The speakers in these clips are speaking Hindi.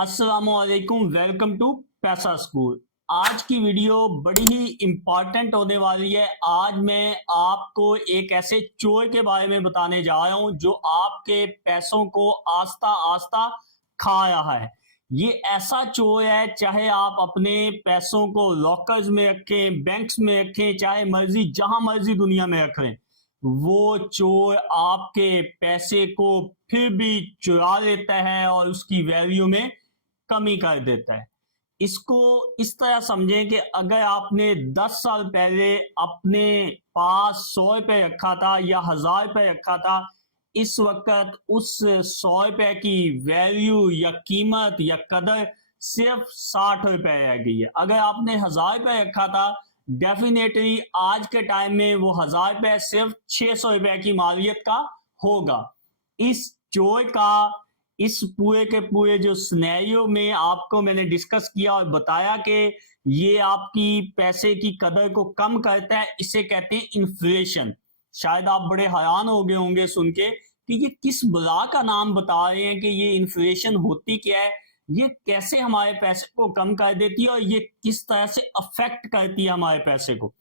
अस्सलामुअलैकुम, वेलकम टू पैसा स्कूल। आज की वीडियो बड़ी ही इंपॉर्टेंट होने वाली है। आज मैं आपको एक ऐसे चोर के बारे में बताने जा रहा हूं जो आपके पैसों को आस्ता आस्ता खा रहा है। ये ऐसा चोर है, चाहे आप अपने पैसों को लॉकर्स में रखें, बैंक्स में रखें, चाहे मर्जी जहां मर्जी दुनिया में रख लें, वो चोर आपके पैसे को फिर भी चुरा लेता है और उसकी वैल्यू में कमी कर देता है। इसको इस तरह समझें कि अगर आपने 10 साल पहले अपने पास 100 रुपए रखा था या 1000 रुपए रखा था, इस वक्त उस 100 रुपए की वैल्यू या कीमत या कदर सिर्फ 60 रुपए रह गई है। अगर आपने 1000 रुपए रखा था, डेफिनेटली आज के टाइम में वो 1000 रुपए सिर्फ 600 रुपए की मालियत का होगा। इस चोर का इस पूरे के पूरे जो सिनेरियो में आपको मैंने डिस्कस किया और बताया कि ये आपकी पैसे की कदर को कम करता है, इसे कहते हैं इन्फ्लेशन। शायद आप बड़े हैरान हो गए होंगे सुन के कि ये किस बला का नाम बता रहे हैं कि ये इन्फ्लेशन होती क्या है, ये कैसे हमारे पैसे को कम कर देती है और ये किस तरह से अफेक्ट करती है हमारे पैसे को।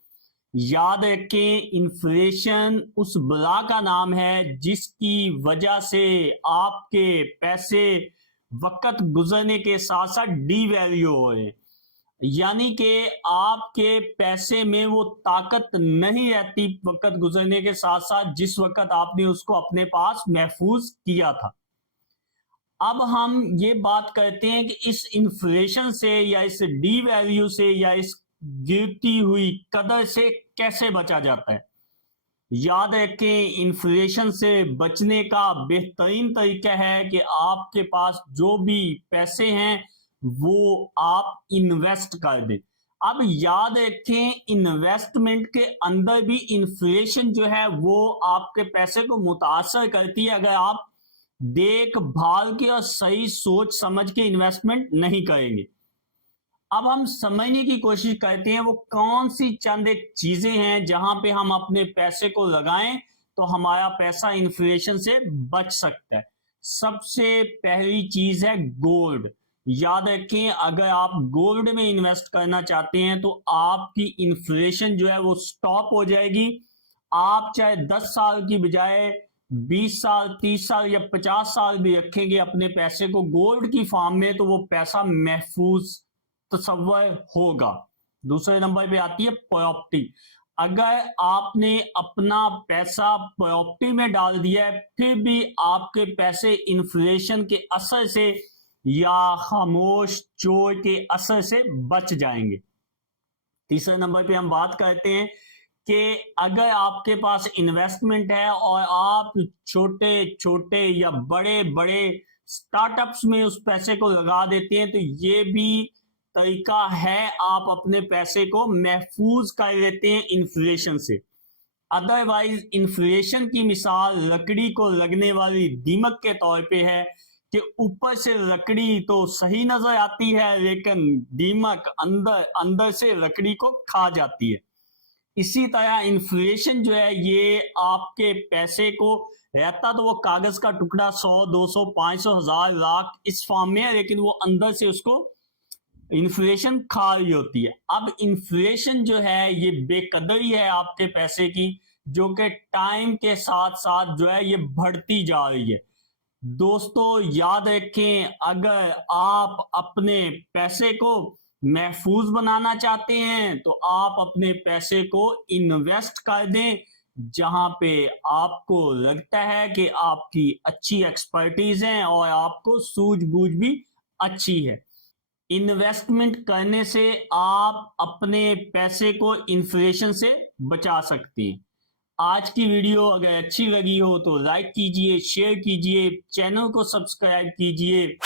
याद रखें, इन्फ्लेशन उस बला का नाम है जिसकी वजह से आपके पैसे वक्त गुजरने के साथ साथ डीवैल्यू हो रहे, यानी कि आपके पैसे में वो ताकत नहीं रहती वक्त गुजरने के साथ साथ जिस वक्त आपने उसको अपने पास महफूज किया था। अब हम ये बात करते हैं कि इस इन्फ्लेशन से या इस डीवैल्यू से या इस गिरती हुई कदर से कैसे बचा जाता है। याद रखें, इन्फ्लेशन से बचने का बेहतरीन तरीका है कि आपके पास जो भी पैसे हैं वो आप इन्वेस्ट कर दें। अब याद रखें, इन्वेस्टमेंट के अंदर भी इन्फ्लेशन जो है वो आपके पैसे को मुतासर करती है अगर आप देखभाल के और सही सोच समझ के इन्वेस्टमेंट नहीं करेंगे। अब हम समझने की कोशिश करते हैं वो कौन सी चंद एक चीजें हैं जहां पे हम अपने पैसे को लगाएं तो हमारा पैसा इन्फ्लेशन से बच सकता है। सबसे पहली चीज है गोल्ड। याद रखें, अगर आप गोल्ड में इन्वेस्ट करना चाहते हैं तो आपकी इन्फ्लेशन जो है वो स्टॉप हो जाएगी। आप चाहे 10 साल की बजाय 20 साल, 30 साल या 50 साल भी रखेंगे अपने पैसे को गोल्ड की फॉर्म में तो वो पैसा महफूज तस्वर होगा। दूसरे नंबर पे आती है प्रॉपर्टी। अगर आपने अपना पैसा प्रॉपर्टी में डाल दिया है फिर भी आपके पैसे इन्फ्लेशन के असर से या खामोश चोर के असर से बच जाएंगे। तीसरे नंबर पे हम बात करते हैं कि अगर आपके पास इन्वेस्टमेंट है और आप छोटे छोटे या बड़े बड़े स्टार्टअप्स में उस पैसे को लगा देते हैं तो ये भी तरीका है, आप अपने पैसे को महफूज कर लेते हैं इन्फ्लेशन से। अदरवाइज इन्फ्लेशन की मिसाल लकड़ी को लगने वाली दीमक के तौर पे है कि ऊपर से लकड़ी तो सही नजर आती है लेकिन दीमक अंदर अंदर से लकड़ी को खा जाती है। इसी तरह इन्फ्लेशन जो है ये आपके पैसे को रहता तो वो कागज का टुकड़ा 100, 200, 500, 1000, लाख इस फॉर्म में है, लेकिन वो अंदर से उसको इन्फ्लेशन खा रही होती है। अब इन्फ्लेशन जो है ये बेकदरी है आपके पैसे की, जो कि टाइम के साथ साथ जो है ये बढ़ती जा रही है। दोस्तों याद रखें, अगर आप अपने पैसे को महफूज बनाना चाहते हैं तो आप अपने पैसे को इन्वेस्ट कर दें जहां पे आपको लगता है कि आपकी अच्छी एक्सपर्टीज है और आपको सूझबूझ भी अच्छी है। इन्वेस्टमेंट करने से आप अपने पैसे को इन्फ्लेशन से बचा सकते हैं। आज की वीडियो अगर अच्छी लगी हो तो लाइक कीजिए, शेयर कीजिए, चैनल को सब्सक्राइब कीजिए।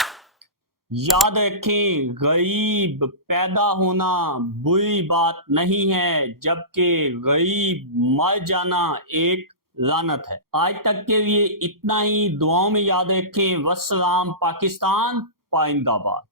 याद रखें, गरीब पैदा होना बुरी बात नहीं है, जबकि गरीब मर जाना एक लानत है। आज तक के लिए इतना ही। दुआओं में याद रखें। वस्सलाम। पाकिस्तान पाइंदाबाद।